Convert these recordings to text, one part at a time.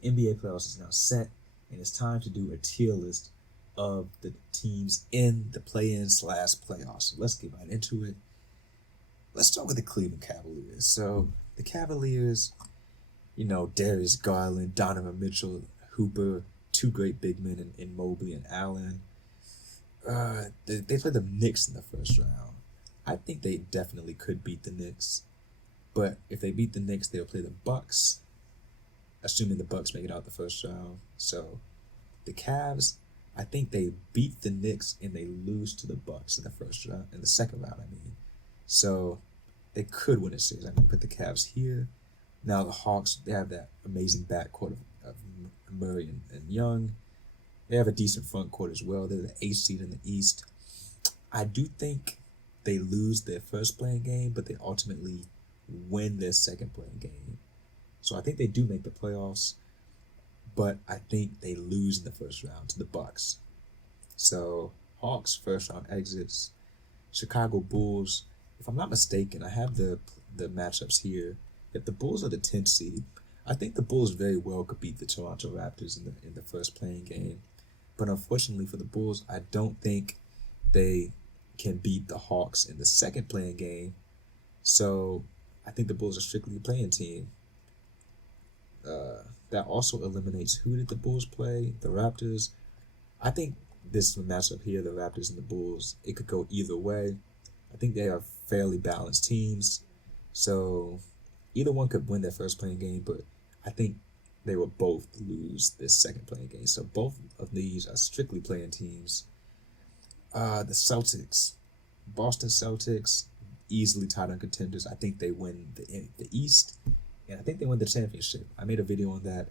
The NBA playoffs is now set, and it's time to do a tier list of the teams in the play-in slash playoffs. So let's get right into it. Let's start with the Cleveland Cavaliers. So the Cavaliers, Darius Garland, Donovan Mitchell, Hooper, two great big men in Mobley and Allen. They played the Knicks in the first round. I think they definitely could beat the Knicks, but if they beat the Knicks, they'll play the Bucks, assuming the Bucks make it out the first round. So the Cavs, I think they beat the Knicks and they lose to the Bucks in the first round, in the second round, I mean. So they could win a series. I'm going to put the Cavs here. Now the Hawks, they have that amazing backcourt of Murray and Young. They have a decent front court as well. They're the 8th seed in the East. I do think they lose their first playing game, but they ultimately win their second playing game. So I think they do make the playoffs, but I think they lose in the first round to the Bucks. So Hawks first round exits. Chicago Bulls, if I'm not mistaken, I have the matchups here. If the Bulls are the 10th seed, I think the Bulls very well could beat the Toronto Raptors in the first playing game. But unfortunately for the Bulls, I don't think they can beat the Hawks in the second playing game. So I think the Bulls are strictly a playing team. That also eliminates, who did the Bulls play? The Raptors. I think this matchup here, the Raptors and the Bulls, it could go either way. I think they are fairly balanced teams. So either one could win their first playing game, but I think they will both lose this second playing game. So both of these are strictly playing teams. The Celtics, Boston Celtics, easily title contenders. I think they win the East, and I think they win the championship. I made a video on that.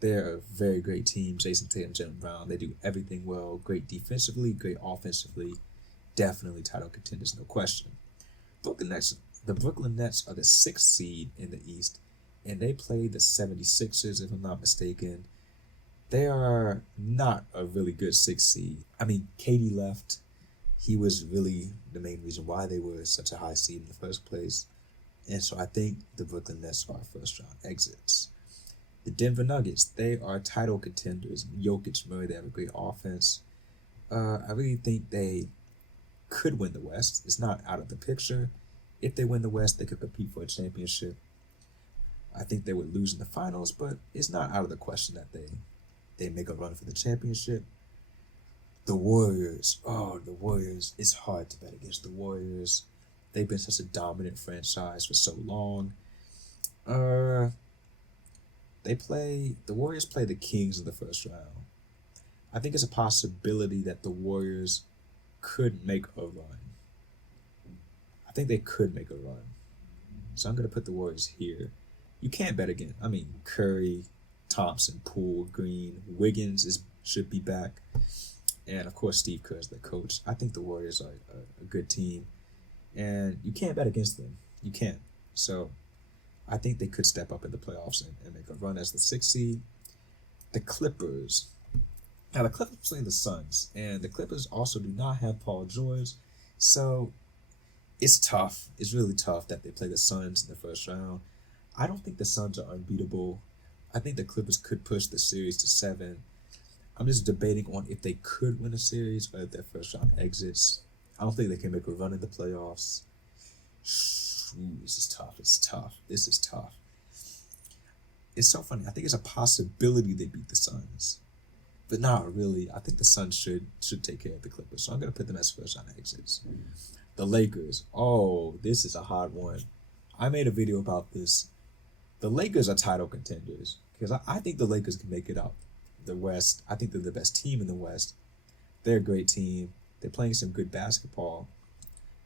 They're a very great team. Jason Tatum, Jaylen Brown, they do everything well. Great defensively, great offensively. Definitely title contenders, no question. The Brooklyn Nets are the 6th seed in the East, and they play the 76ers, if I'm not mistaken. They are not a really good 6th seed. I mean, KD left. He was really the main reason why they were such a high seed in the first place. And so I think the Brooklyn Nets are first round exits. The Denver Nuggets, they are title contenders. Jokic, Murray, they have a great offense. I really think they could win the West. It's not out of the picture. If they win the West, they could compete for a championship. I think they would lose in the finals, but it's not out of the question that they make a run for the championship. The Warriors. Oh, the Warriors. It's hard to bet against the Warriors. They've been such a dominant franchise for so long. The Warriors play the Kings in the first round. I think it's a possibility that the Warriors could make a run. I think they could make a run. So I'm going to put the Warriors here. You can't bet again. I mean, Curry, Thompson, Poole, Green, Wiggins should be back. And, of course, Steve Kerr is the coach. I think the Warriors are a good team. And you can't bet against them. You can't. So I think they could step up in the playoffs and make a run as the 6th seed. The Clippers. Now, the Clippers play the Suns. And the Clippers also do not have Paul George. So it's tough. It's really tough that they play the Suns in the first round. I don't think the Suns are unbeatable. I think the Clippers could push the series to 7. I'm just debating on if they could win a series or if their first round exits. I don't think they can make a run in the playoffs. Ooh, this is tough. This is tough. It's so funny. I think it's a possibility they beat the Suns. But not really. I think the Suns should take care of the Clippers. So I'm going to put them as first round exits. The Lakers. Oh, this is a hard one. I made a video about this. The Lakers are title contenders because I think the Lakers can make it out the West. I think they're the best team in the West. They're a great team. They're playing some good basketball.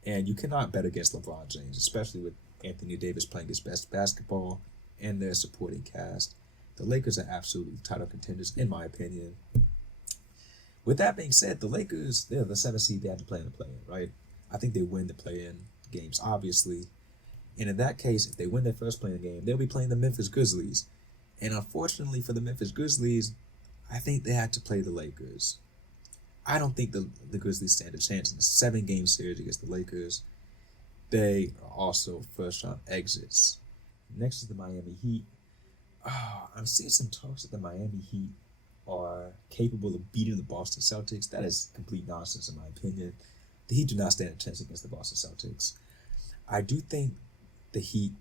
And you cannot bet against LeBron James, especially with Anthony Davis playing his best basketball and their supporting cast. The Lakers are absolutely title contenders, in my opinion. With that being said, the Lakers, they're the 7th seed. They have to play in the play-in, right? I think they win the play-in games, obviously. And in that case, if they win their first play-in game, they'll be playing the Memphis Grizzlies. And unfortunately for the Memphis Grizzlies, I think they had to play the Lakers. I don't think the Grizzlies stand a chance in a 7-game series against the Lakers. They are also first-round exits. Next is the Miami Heat. I'm seeing some talks that the Miami Heat are capable of beating the Boston Celtics. That is complete nonsense in my opinion. The Heat do not stand a chance against the Boston Celtics. I do think the Heat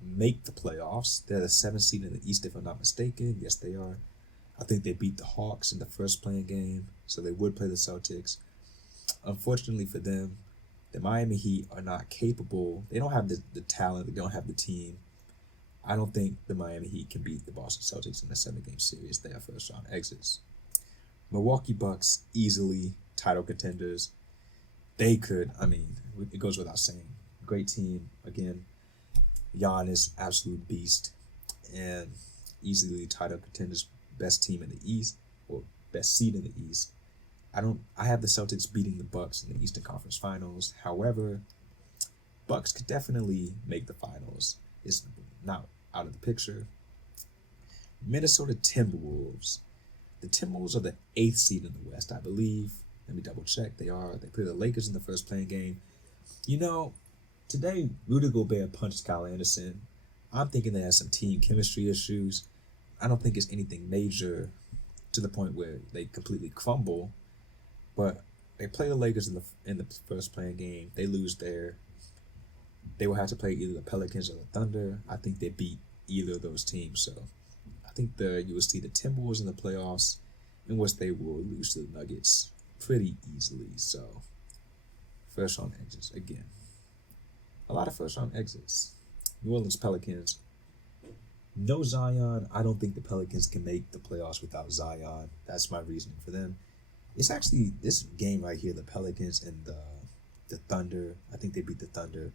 make the playoffs. They're the 7th seed in the East, if I'm not mistaken. Yes, they are. I think they beat the Hawks in the first playing game, so they would play the Celtics. Unfortunately for them, the Miami Heat are not capable. They don't have the talent. They don't have the team. I don't think the Miami Heat can beat the Boston Celtics in a 7-game series. They are first round exits. Milwaukee Bucks, easily title contenders. They could, it goes without saying. Great team. Again, Giannis, absolute beast. And easily title contenders, best team in the East, or best seed in the East. I have the Celtics beating the Bucks in the Eastern Conference Finals. However, Bucks could definitely make the finals. It's not out of the picture. Minnesota Timberwolves. The Timberwolves are the 8th seed in the West, I believe. Let me double check. They are. They play the Lakers in the first playing game. Today Rudy Gobert punched Kyle Anderson. I'm thinking they have some team chemistry issues. I don't think it's anything major to the point where they completely crumble. But they play the Lakers in the first playing game. They lose there. They will have to play either the Pelicans or the Thunder. I think they beat either of those teams. So I think you will see the Timberwolves in the playoffs, in which they will lose to the Nuggets pretty easily. So first round exits again. A lot of first round exits. New Orleans Pelicans. No Zion. I don't think the Pelicans can make the playoffs without Zion. That's my reasoning for them. It's actually this game right here, the Pelicans and the Thunder. I think they beat the Thunder.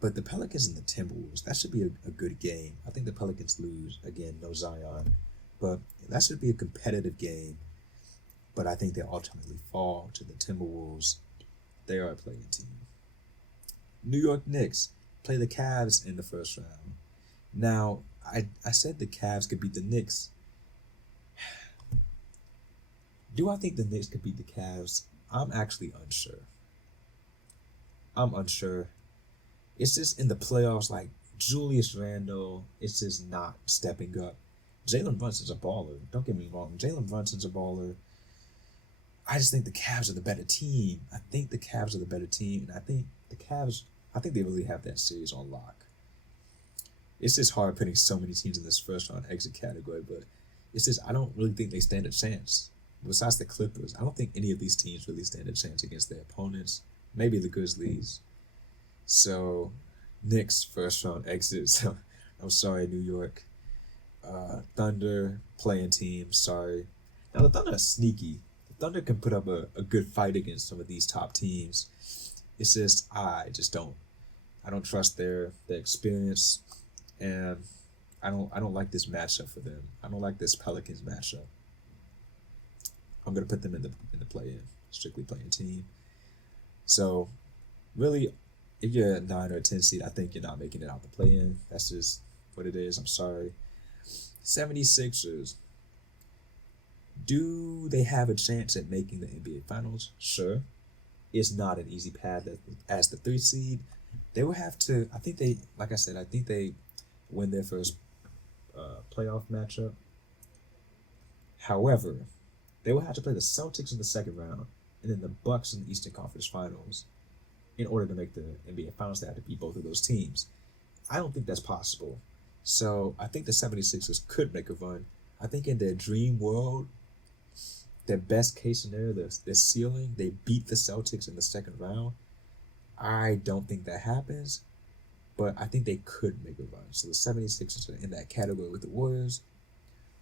But the Pelicans and the Timberwolves, that should be a good game. I think the Pelicans lose. Again, no Zion. But that should be a competitive game. But I think they ultimately fall to the Timberwolves. They are a playing team. New York Knicks play the Cavs in the first round. Now, I said the Cavs could beat the Knicks. Do I think the Knicks could beat the Cavs? I'm actually unsure. It's just in the playoffs, like Julius Randle, it's just not stepping up. Jalen Brunson's a baller. Don't get me wrong. Jalen Brunson's a baller. I just think the Cavs are the better team. And I think they really have that series on lock. It's just hard putting so many teams in this first round exit category, but it's just I don't really think they stand a chance. Besides the Clippers, I don't think any of these teams really stand a chance against their opponents. Maybe the Grizzlies. So, Knicks first round exits. I'm sorry, New York. Thunder playing team. Sorry. Now the Thunder are sneaky. The Thunder can put up a good fight against some of these top teams. It's just I don't trust their experience, and I don't like this matchup for them. I don't like this Pelicans matchup. I'm gonna put them in the play-in, strictly playing team. So, really, if you're a 9 or a 10 seed, I think you're not making it out the play-in. That's just what it is. I'm sorry. 76ers. Do they have a chance at making the NBA Finals? Sure. It's not an easy path as the 3 seed. They will have to, I think they win their first playoff matchup. However, they will have to play the Celtics in the second round and then the Bucks in the Eastern Conference Finals. In order to make the NBA Finals, they have to beat both of those teams. I don't think that's possible. So I think the 76ers could make a run. I think in their dream world, their best case scenario, their ceiling, they beat the Celtics in the second round. I don't think that happens, but I think they could make a run. So the 76ers are in that category with the Warriors,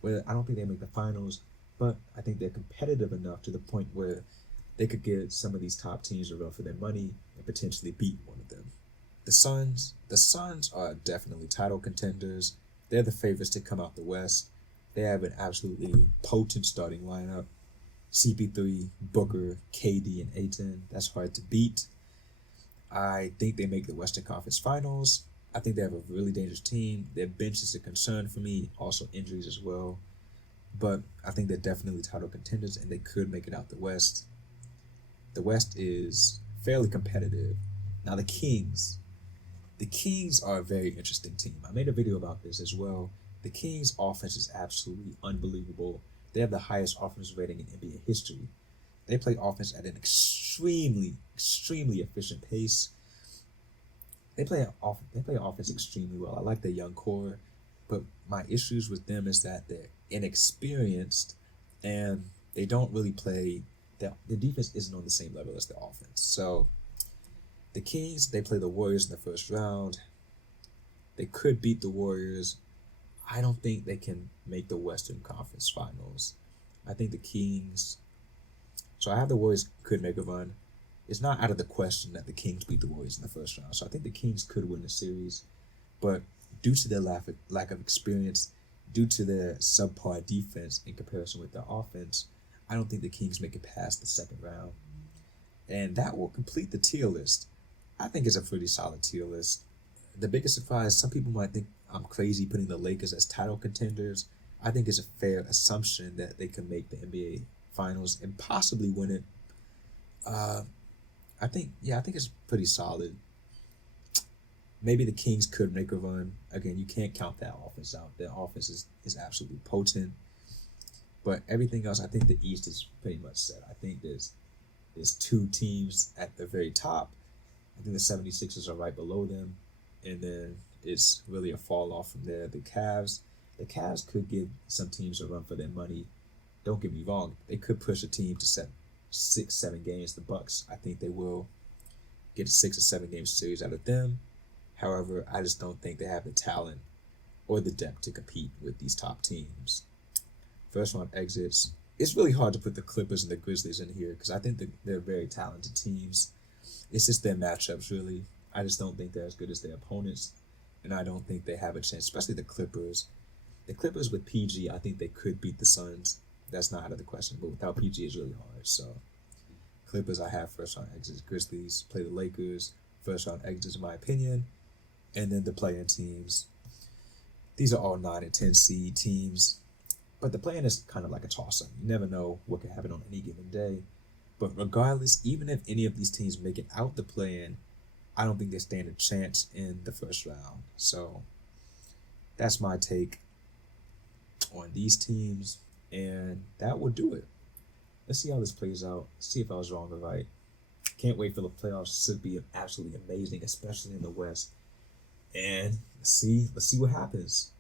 where I don't think they make the finals, but I think they're competitive enough to the point where they could get some of these top teams a run for their money and potentially beat one of them. The Suns are definitely title contenders. They're the favorites to come out the West. They have an absolutely potent starting lineup. CP3, Booker, KD, and Ayton. That's hard to beat. I think they make the Western Conference Finals. I think they have a really dangerous team. Their bench is a concern for me. Also injuries as well. But I think they're definitely title contenders, and they could make it out the West. The West is fairly competitive. Now the Kings. The Kings are a very interesting team. I made a video about this as well. The Kings' offense is absolutely unbelievable. They have the highest offensive rating in NBA history. They play offense at an extremely efficient pace. They play offense extremely well. I like their young core, but my issues with them is that they're inexperienced and they don't really play. The defense isn't on the same level as the offense. So the Kings, they play the Warriors in the first round. They could beat the Warriors. I don't think they can make the Western Conference Finals. I think the Kings. So I have the Warriors could make a run. It's not out of the question that the Kings beat the Warriors in the first round. So I think the Kings could win the series. But due to their lack of experience, due to their subpar defense in comparison with their offense, I don't think the Kings make it past the second round. And that will complete the tier list. I think it's a pretty solid tier list. The biggest surprise, some people might think I'm crazy putting the Lakers as title contenders. I think it's a fair assumption that they can make the NBA Finals and possibly win it. I think it's pretty solid. Maybe the Kings could make a run. Again, you can't count that offense out. Their offense is absolutely potent. But everything else, I think the East is pretty much set. I think there's two teams at the very top. I think the 76ers are right below them. And then it's really a fall off from there. The Cavs could give some teams a run for their money. Don't get me wrong. They could push a team to 6-7 games. The Bucks, I think they will get a 6 or 7 game series out of them. However, I just don't think they have the talent or the depth to compete with these top teams. First round exits. It's really hard to put the Clippers and the Grizzlies in here because I think they're very talented teams. It's just their matchups, really. I just don't think they're as good as their opponents, and I don't think they have a chance, especially the Clippers. The Clippers with PG, I think they could beat the Suns. That's not out of the question, but without PG, it's really hard. So, Clippers, I have first round exits. Grizzlies play the Lakers, first round exits, in my opinion. And then the play-in teams. These are all 9 and 10 seed teams. But the play-in is kind of like a toss-up. You never know what can happen on any given day. But regardless, even if any of these teams make it out the play-in, I don't think they stand a chance in the first round. So that's my take on these teams. And that will do it. Let's see how this plays out. See if I was wrong or right. Can't wait for the playoffs to be absolutely amazing, especially in the West. And let's see what happens.